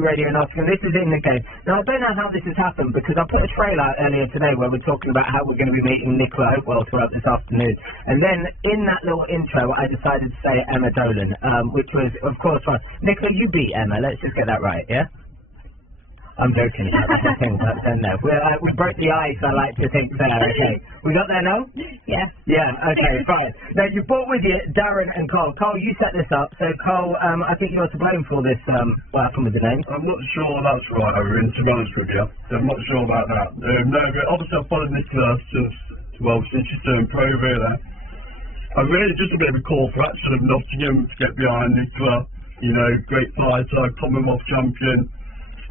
Radio and asking, this is in the game. Now, I don't know how this has happened because I put a trailer out earlier today where we're talking about how we're going to be meeting Nicola Hopewell throughout this afternoon. And then in that little intro, I decided to say Emma Dolan, which was, of course, right. Nicola, you beat Emma. Let's just get that right, yeah? I'm joking. We broke the ice, I like to think there, okay. We got there now? Yeah. Yeah, okay, fine. Now, you brought with you Darren and Cole. Cole, you set this up. So, Cole, I think you're to blame for this, what happened with the name. I'm not sure that's right, Aaron, to be honest with you. I'm not sure about that. No, but obviously I've followed Nicola since she turned pro, really. I really just a bit of a call for action of Nottingham to get behind Nicola. You know, great fighter, Commonwealth champion.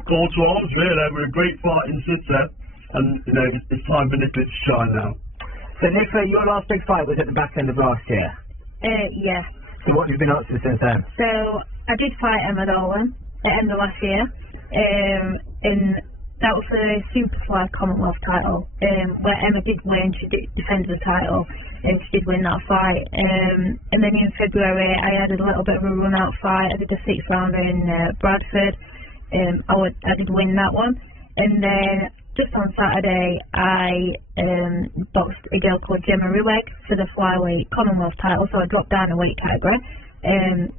Call to arms, really. We're a great fighting city, and you know it's time for Nicola to shine now. So Nicola, your last big fight was at the back end of last year. Yeah. So what have you been up to since then? So I did fight Emma Dolan at the end of last year, and that was the Superfly Commonwealth title, where Emma did win. She did defend the title, and she did win that fight. And then in February, I had a little bit of a run-out fight. I did a 6th rounder in Bradford. I did win that one, and then just on Saturday I boxed a girl called Gemma Rueg for the flyweight Commonwealth title, so I dropped down a weight category. And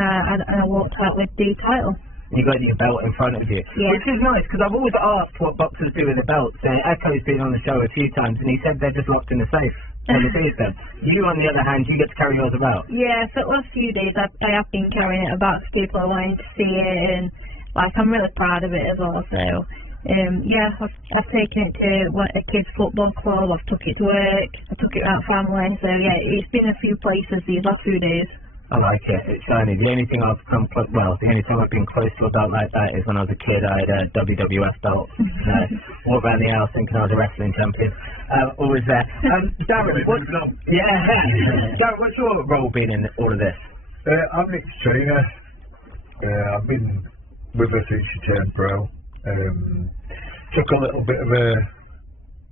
I walked out with the title. You got your belt in front of you, which is nice because I've always asked what boxers do with the belts. Echo's been on the show a few times, and he said they're just locked in the safe. You, on the other hand, you get to carry yours about. Yeah, for the last few days I have been carrying it about because people are wanting to see it, and I'm really proud of it as well. So I've taken it to a kids' football club. I've took it to work. I took it out family. So yeah, it's been a few places these last few days. I like it. It's shiny. The only thing I've been close to a belt like that is when I was a kid. I had a WWF belt. What about the house thinking I was a wrestling champion? Always there. Darren, Darren, what's your role been in all of this? I'm Nick's trainer. I've been with her since she turned pro. Took a little bit of a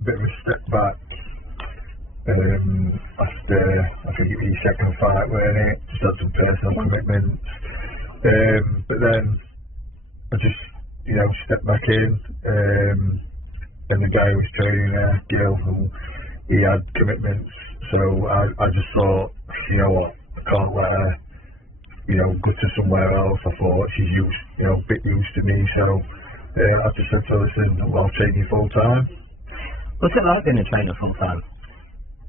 step back after I think it was your second fight, weren't it? Just had some personal commitments. But then I just stepped back in, and the guy who was training her, Gil, he had commitments, so I just thought, you know what, I can't let her go to somewhere else. I thought she's a bit used to me, so I just said to her, listen, I'll train you full time. What's it like being a trainer full time?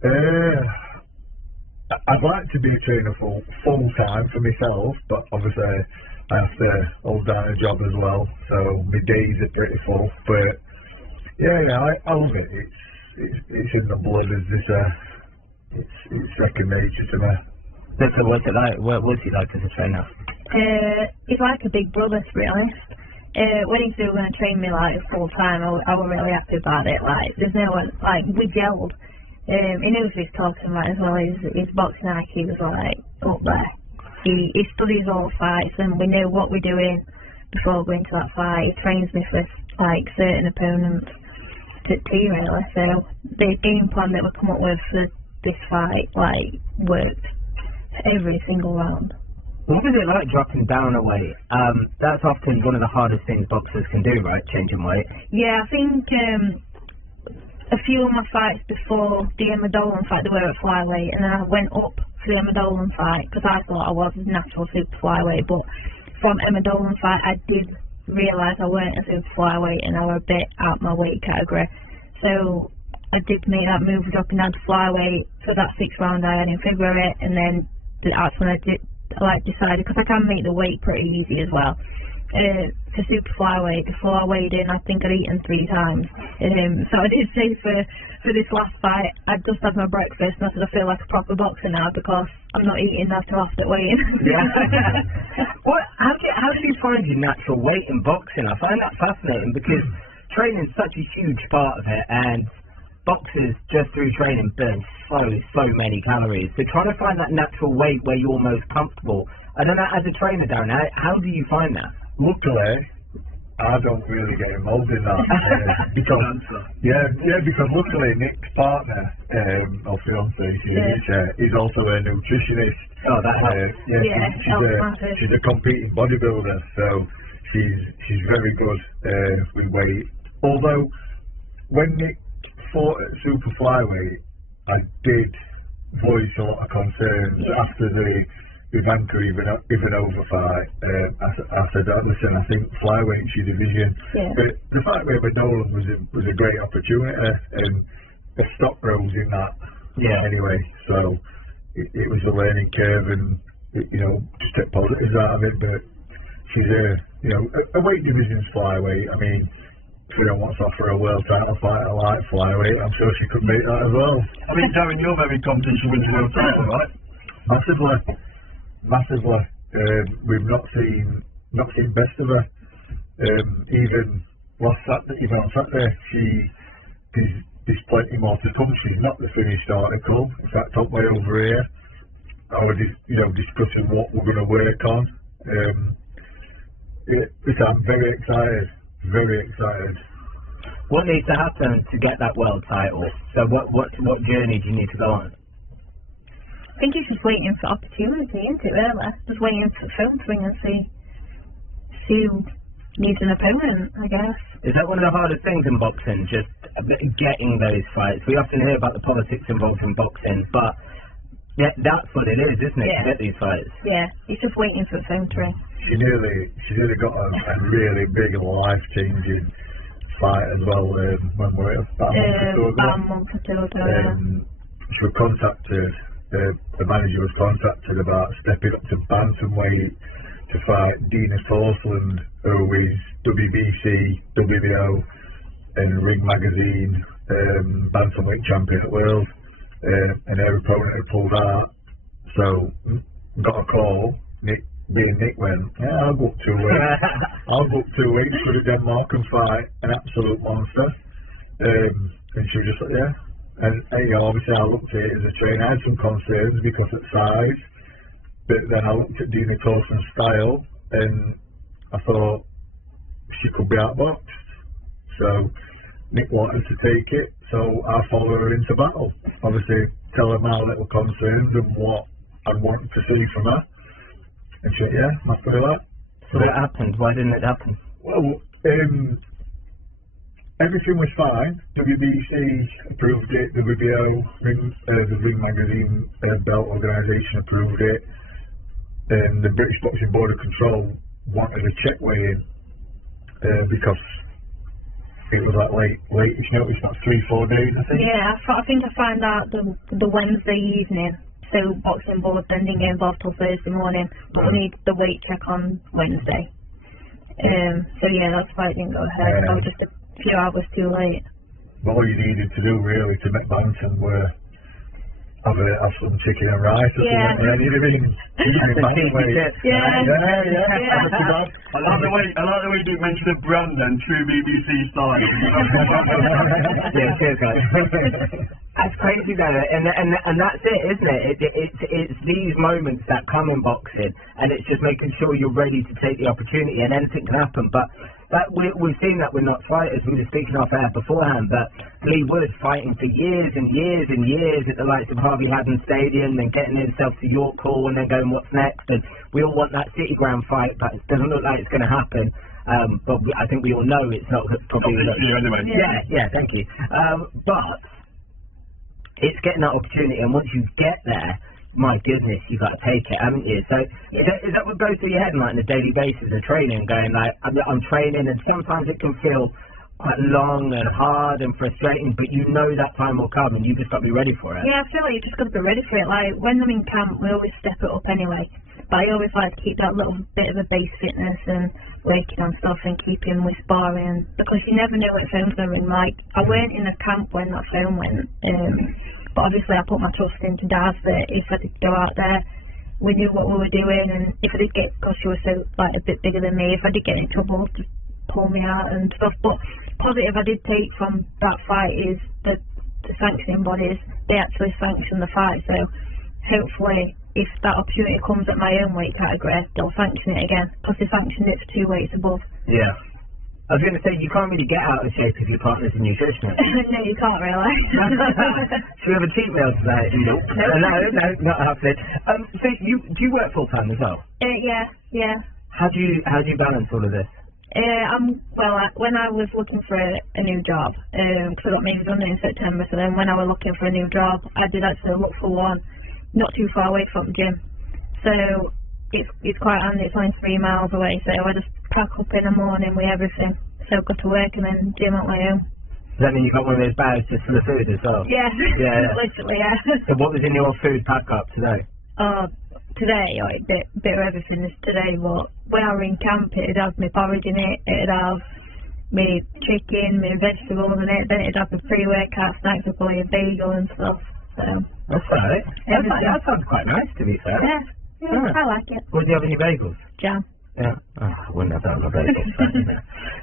I'd like to be a trainer full time for myself, but obviously I have to hold down a job as well, so my days are pretty full. But I love it. It's in the blood, as they say. It's second nature to me. So what's it like? What's he like as a trainer? He's like a big brother, to be honest. When he said he was going to train me full time, I was really happy about it. There's no one, we gelled. He knows what he's talking about as well. His boxing IQ was up there. He studies all the fights, and we know what we're doing before going to that fight. He trains me for certain opponents to really. So the game plan that we come up with for this fight worked every single round. What was it like dropping down a weight? That's often one of the hardest things boxers can do, right? Changing weight. Yeah, I think a few of my fights before the Emma Dolan fight, they were at flyweight, and then I went up for the Emma Dolan fight because I thought I was a natural super flyweight. But from Emma Dolan fight, I did realise I weren't a super flyweight and I was a bit out my weight category. So I did make that move, dropping down to flyweight for that 6th round I had in February, and then that's when I decided, because I can make the weight pretty easy as well. To super flyweight, before I weighed in, I think I'd eaten 3 times. So I did say for this last fight, I'd just had my breakfast, and I said I feel like a proper boxer now because I'm not eating after weigh-in. Yeah. How do you find your natural weight in boxing? I find that fascinating because training's such a huge part of it, and boxers just through training burn so many calories. So trying to find that natural weight where you're most comfortable. I don't know, as a trainer, Darren, how do you find that? Luckily, I don't really get involved in that because luckily Nick's partner, or fiance, is also a nutritionist. Oh, that helps. She's a competing bodybuilder, so she's very good with weight. Although when Nick fought at super flyweight, I did voice a lot of concerns after the Ivanka Ivanova fight. I said, listen, I think flyweight's your division. But the fight with Nolan was a great opportunity, and the stock rose in that anyway. So it was a learning curve, and just take positives out of it. But she's a weight division's flyweight. I mean, if we don't want to offer a world title fighter like flyweight, I'm sure she could beat that as well. I mean, Darren, you're very confident she wins the world title, right? Massively. We've not seen best of her. Even last Saturday, there's plenty more to come. She's not the finished article. In fact, up way over here, I was discussing what we're going to work on. I'm very excited. Very excited. What needs to happen to get that world title? So what journey do you need to go on? I think it's just waiting for opportunity, isn't it, really? Just waiting for the phone to ring and see who needs an opponent, I guess. Is that one of the hardest things in boxing, just getting those fights? We often hear about the politics involved in boxing, but that's what it is, isn't it, to get these fights? Yeah, it's just waiting for the phone to ring. She nearly got a really big life-changing fight as well when we were about a month or two ago. She was contacted. The manager was contacted about stepping up to bantamweight to fight Dina Forceland, who is WBC, WBO, and Ring Magazine bantamweight champion at World, and her opponent had pulled out. So got a call. Nick went, I'll book 2 weeks. I'll book 2 weeks for the Denmark and fight an absolute monster. And she was just like, yeah. And obviously I looked at it as a trainer. I had some concerns because of size, but then I looked at Dina Coulson's style, and I thought she could be outboxed. So Nick wanted to take it, so I followed her into battle. Obviously, tell her my little concerns and what I wanted to see from her. And she went, happy with that. So what happened? Why didn't it happen? Well, everything was fine. WBC approved it. The WBO, the Ring Magazine belt organisation approved it. And the British Boxing Board of Control wanted a check weigh-in because it was like late-ish notice, about 3-4 days, I think. Yeah, I think I found out the Wednesday evening. So Boxing Board then didn't get involved till Thursday morning, but we need the weight check on Wednesday. So that's why it didn't go ahead. I was just a few hours too late. All you needed to do really to make bantam were have some chicken and rice or something. I like the way you mentioned the brand then, True BBC style. That's crazy though, and that's it, isn't it? It's these moments that come in boxing, and it's just making sure you're ready to take the opportunity, and anything can happen. But we've seen that we're not fighters. We were speaking off air beforehand, but Lee Wood fighting for years and years and years at the likes of Harvey Haddon Stadium, then getting himself to York Hall, and then going, what's next? And we all want that City Ground fight, but it doesn't look like it's going to happen. But I think we all know it's not probably. Anyway. Yeah, thank you. But it's getting that opportunity, and once you get there, my goodness, you've got to take it, haven't you? So is that what goes through your head, like on a daily basis of training, going like, I'm training, and sometimes it can feel quite long and hard and frustrating, but you know that time will come, and you just got to be ready for it. Yeah, I feel like you just got to be ready for it. Like when I'm in camp, we always step it up anyway, but I always like to keep that little bit of a base fitness and working on stuff and keeping with sparring, because you never know when phone's going to ring. Like I weren't in a camp when that phone went, but obviously I put my trust into Daz that if I did go out there, we knew what we were doing, and if I did get, because she was so like a bit bigger than me, if I did get in trouble, just pull me out and stuff. But positive I did take from that fight is that the sanctioning bodies, they actually sanction the fight, so hopefully if that opportunity comes at my own weight category, they'll sanction it again, because they sanctioned it for 2 weights above. Yeah. I was going to say, you can't really get out of shape if your partner's a nutritionist. No, you can't really. Should we have a cheat meal today? No, not happening. So do you work full time as well? Yeah. How do you balance all of this? When I was looking for a new job, because I got made redundant in September, so then when I was looking for a new job, I did actually look for one not too far away from the gym. So it's quite handy. It's only 3 miles away, so I just pack up in the morning with everything. So go to work and then gym at my own. Does that mean you got one of those bags just for the food as well? Yeah, yeah. literally, yeah. So what was in your food pack up today? Today, like, bit of everything is today, but when I was in camp, it'd have my porridge in it, it'd have my chicken, my vegetables in it, then it'd have the pre-workout snacks, like a bagel and stuff. So that's right. That sounds quite nice, to be fair. Yeah, I like it. What do you have in your bagels? Jam. Yeah. Oh, I wouldn't have that on my bagels.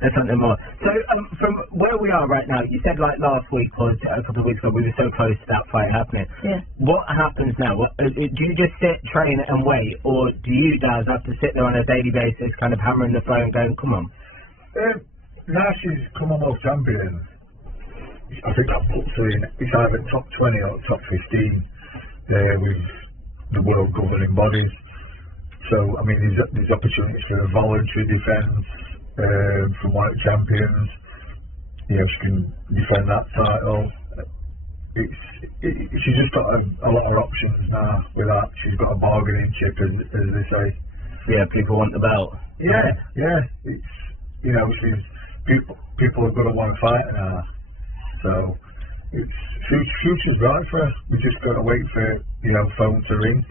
There's something more. So, from where we are right now, you said like last week or a couple of weeks ago, we were so close to that fight happening. Yeah. What happens now? Do you just sit, train and wait, or do you guys have to sit there on a daily basis, kind of hammering the phone, going, come on? Nash is Commonwealth champion. I think that puts her in, it's either top 20 or top 15 with the world governing bodies. So, I mean, there's opportunities for a voluntary defence from white champions. You know, she can defend that title. She's just got a lot of options now with that. She's got a bargaining chip, as they say. Yeah, people want the belt. Yeah. It's, you know, people are going to want to fight her now. So, future's right for her. We just got to wait for, you know, phone to ring,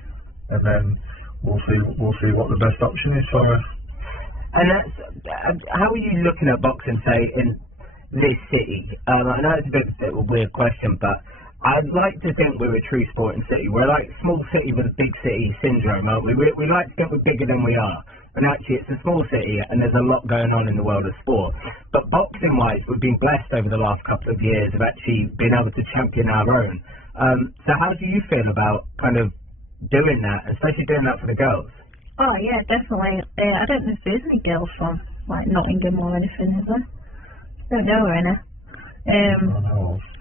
and then we'll see what the best option is for her. And how are you looking at boxing, say, in this city? I know it's a bit of a weird question, but I'd like to think we're a true sporting city. We're like a small city with a big city syndrome, aren't we? We like to think we're bigger than we are. And actually, it's a small city, and there's a lot going on in the world of sport. But boxing-wise, we've been blessed over the last couple of years of actually being able to champion our own. So how do you feel about kind of doing that, especially doing that for the girls? Oh yeah, definitely. I don't know if there's any girls from like Nottingham or anything, is there? I don't know any.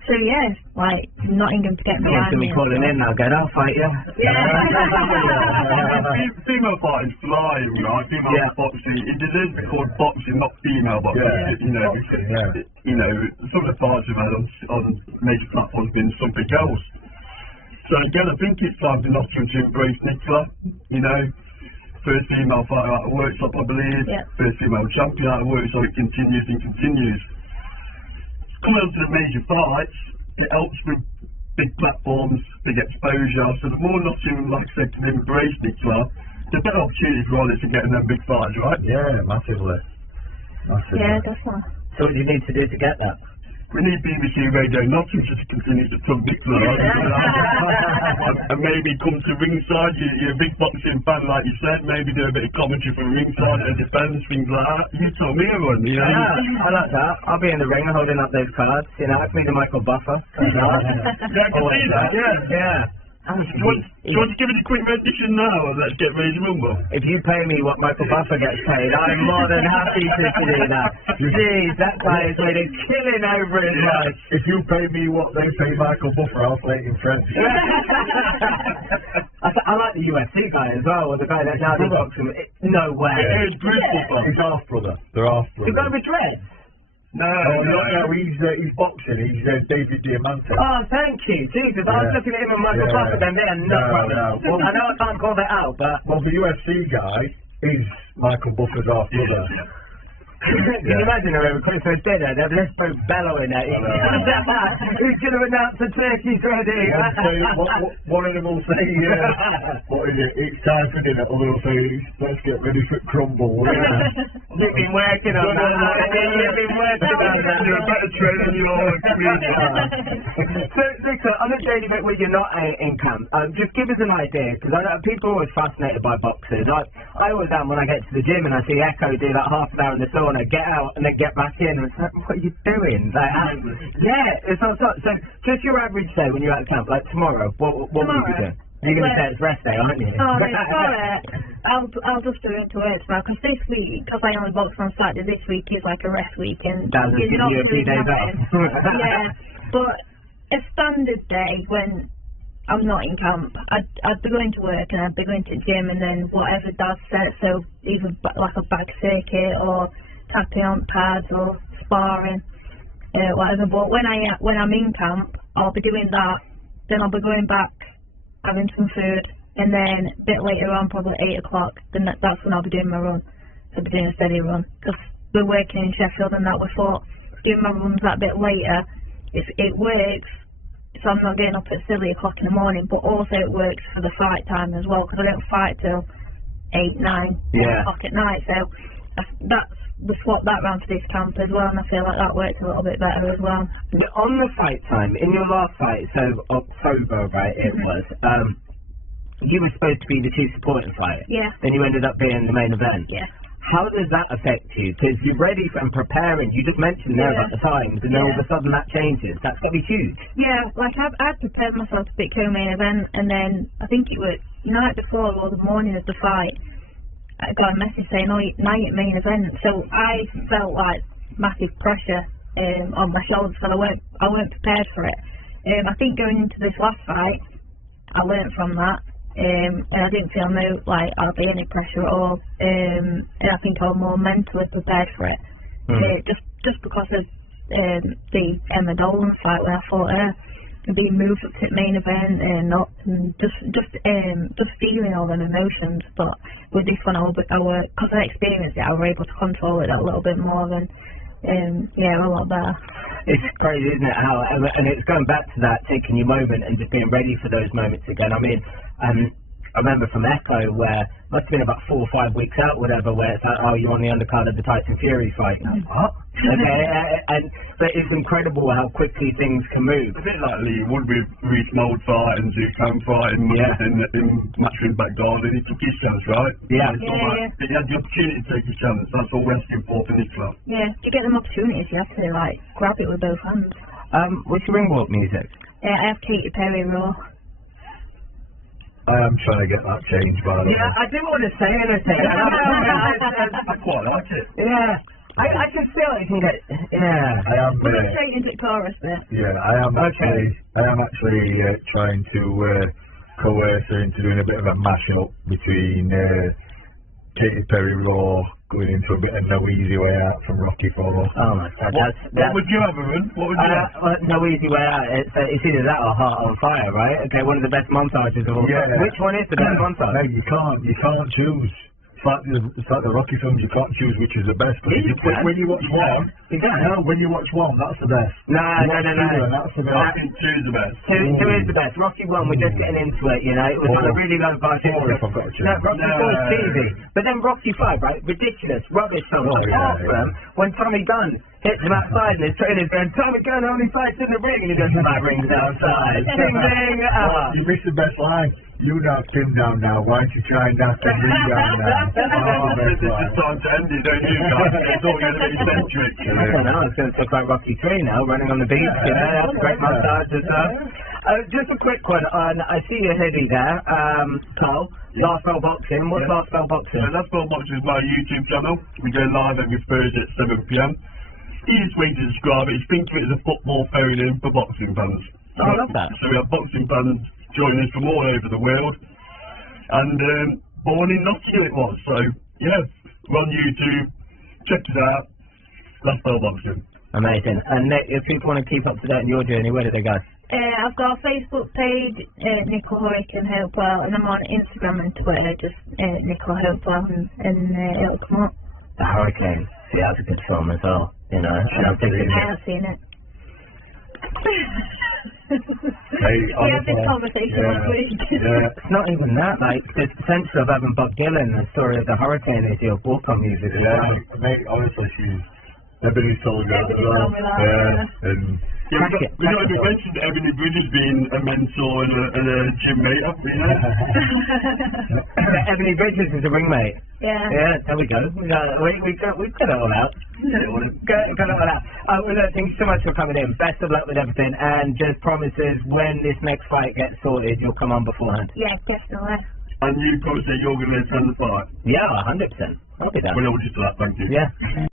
So yeah, like Nottingham to get me Yeah, to be calling in now, going, I'll fight you. Yeah. Female fighting flying, right? Female boxing. It is called boxing, not female boxing. You know, some of the fights we've had on major platforms been something else. So again, I think it's time for Nottingham to embrace Nicola, you know. First female fighter out of workshop, I believe. Yeah. First female champion out of workshop, it continues. Coming on to the major fights, it helps with big platforms, big exposure. So the more Nottingham, like I said, can embrace Nicola, the better opportunity for all to get in them big fights, right? Yeah, massively. Yeah, definitely. So what do you need to do to get that? We need BBC Radio Nottingham just to continue to plug Nicola, and maybe come to ringside. You're a big boxing fan, like you said. Maybe do a bit of commentary from ringside and defence, things like that. You tell me one, you know. Yeah, I like that. I'll be in the ring holding up those cards. You know, I can be the Michael Buffer. Yeah, I can see that. Yeah. Do you want to give it a quick rendition now, or let's get ready to rumble? If you pay me what Michael Buffer gets paid, I'm more than happy to do that. Jeez, that guy has made a killing over his life. If you pay me what they pay Michael Buffer, I'll play it in French. I like the UFC guy as well, or the guy that's now in boxing. No way. It's Bristol. He's half brother. They're half brother. He's got with dreads? No, he's boxing. He's David Diamante. Oh, thank you. Jesus, I was looking at him and Michael Buffer, then they're no. Well, I know I can't call that out, but... Well, the UFC guy is Michael Buffer's half brother. Can you imagine her coming to his dinner? They're just both bellowing at him. Who's going to announce the turkey's ready? One of them will say, what is it? It's time for dinner. Other will say, let's get ready for crumble. You've been working on that. You've been working on that. You're a better trainer than you are. So, Nicola, on a daily bit where you're not in camp, just give us an idea, because I know people are always fascinated by boxers. I always am when I get to the gym and I see Echo do that half an hour in the sauna, get out and then get back in. And it's like, what are you doing? Like, it's all sorts. So, just your average day when you're at camp, like tomorrow, what will you be doing? You're going to say it's rest day, aren't you? Oh, I'll just do it to work now, because this week, because I only box on Saturday, this week is like a rest week, and that's give you a few days off. Yeah, but a standard day when I'm not in camp, I'd be going to work and I'd be going to the gym, and then whatever Dad said, so either like a bag circuit or happy on cards or sparring, whatever. But when I'm in camp, I'll be doing that. Then I'll be going back, having some food, and then a bit later on, probably 8 o'clock. Then that's when I'll be doing my run. So I'll be doing a steady run because we're working in Sheffield, and that we thought doing my runs that bit later, it works. So I'm not getting up at silly o'clock in the morning, but also it works for the fight time as well because I don't fight till 8, 9 o'clock at night. So we swapped that round to this camp as well, and I feel like that works a little bit better as well. On the fight time, in your last fight, so October, right? It was. You were supposed to be the chief supporting fighter. Yeah. Then you ended up being the main event. Yeah. How does that affect you? Because you're ready and preparing. You just mentioned there about the times, and then all of a sudden that changes. That's going to be huge. Yeah, like I'd prepared myself to be co-main event, and then I think it was the night before or the morning of the fight, I got a message saying, "Oh, night main event." So I felt like massive pressure on my shoulders, so I weren't prepared for it. I think going into this last fight, I learned from that. And I didn't feel hardly any pressure at all. And I think I was more mentally prepared for it. Just because of the Emma Dolan fight where I fought her, being moved up to the main event and not, and just feeling all them emotions. But with this one, because I experienced it, I was able to control it a little bit more than. A lot better. It's crazy, isn't it? And it's going back to that, taking your moment and just being ready for those moments again. I mean, I remember from Echo where it must have been about 4 or 5 weeks out, whatever, where it's like, oh, you're on the undercard of the Tyson Fury fight. What? Okay, but it's incredible how quickly things can move. A bit like Lee Wood with Reece Mould fight and Zucam fight in matching back garden. He took his chance, right? Yeah. He had the opportunity to take his chance. That's all we're asking for Nicola. Yeah, to get them opportunities, you have to grab it with both hands. What's your ring walk music? I have Katy Perry Raw. I am trying to get that changed, by the way. Yeah, I didn't want to say anything. I quite like it. Yeah. I just feel like you can get. Yeah. I am. We're straight into chorus there. Yeah, I am actually trying to coerce her into doing a bit of a mashup between Katy Perry Raw going into a bit of No Easy Way Out from Rocky 4. Oh my God, what would you have, Aaron? What would you have? No Easy Way Out. It's either that or Heart on Fire, right? Okay, one of the best montages of all time. Which one is the best montage? No, you can't choose. It's like the Rocky films, you can't choose which is the best. When you watch one, when you watch one, that's the best. No. That's the best. I think 2 is the best. 2 is the best. Rocky 1, we're just getting into it, you know. It was on a really low budget. Rocky 4 is cheesy. But then Rocky 5, right? Ridiculous, rubbish songs. Apart from when Tommy Gunn hits him outside and his trainer's going, Tommy Gunn only fights in the ring, and he doesn't like rings outside. Ding, ding. You missed the best line. You knocked him down now. Why don't you try and knock him down now? This is the time to end it, don't you guys? It's all going to be centric. I don't know. It's going to look like Rocky 3 now, running on the beach. That's a great montage as well. Just a quick one. I see your hoodie there. Carl, Last Bell Boxing. What's Last Bell Boxing? Last Bell Boxing is my YouTube channel. We go live every Thursday at 7 p.m. Easiest way to describe it is think of it as a football phone in for boxing fans. Oh, I love that. So we have boxing fans joining us from all over the world. And born in Nottingham it was. So, yeah, we're on YouTube. Check us out. Last Bell Boxing. Amazing. And Nick, if people want to keep up to date on your journey, where do they go? I've got a Facebook page, Nicola Hopewell, and I'm on Instagram and Twitter, just Nicola Hopewell, and it'll come up. The Hurricane. See, that's a good film as well, you know. And I'm thinking, I have seen it. We had this conversation last week. It's not even that, like, the potential of having Bob Dylan, the story of the Hurricane is your walk-on music as well. Mate, honestly, everybody's told me that as well. And you mentioned Ebony Bridges being a mentor and a gym mate, haven't you? Ebony Bridges is a ringmate. Yeah. Yeah, there we go. We've got it all out. Got it all out. Well, look, thank you so much for coming in. Best of luck with everything. And just promises when this next fight gets sorted, you'll come on beforehand. Yeah, definitely. And you promise that you're going to attend the fight? Yeah, 100%. I'll be there. Well, just that, thank you. Yeah.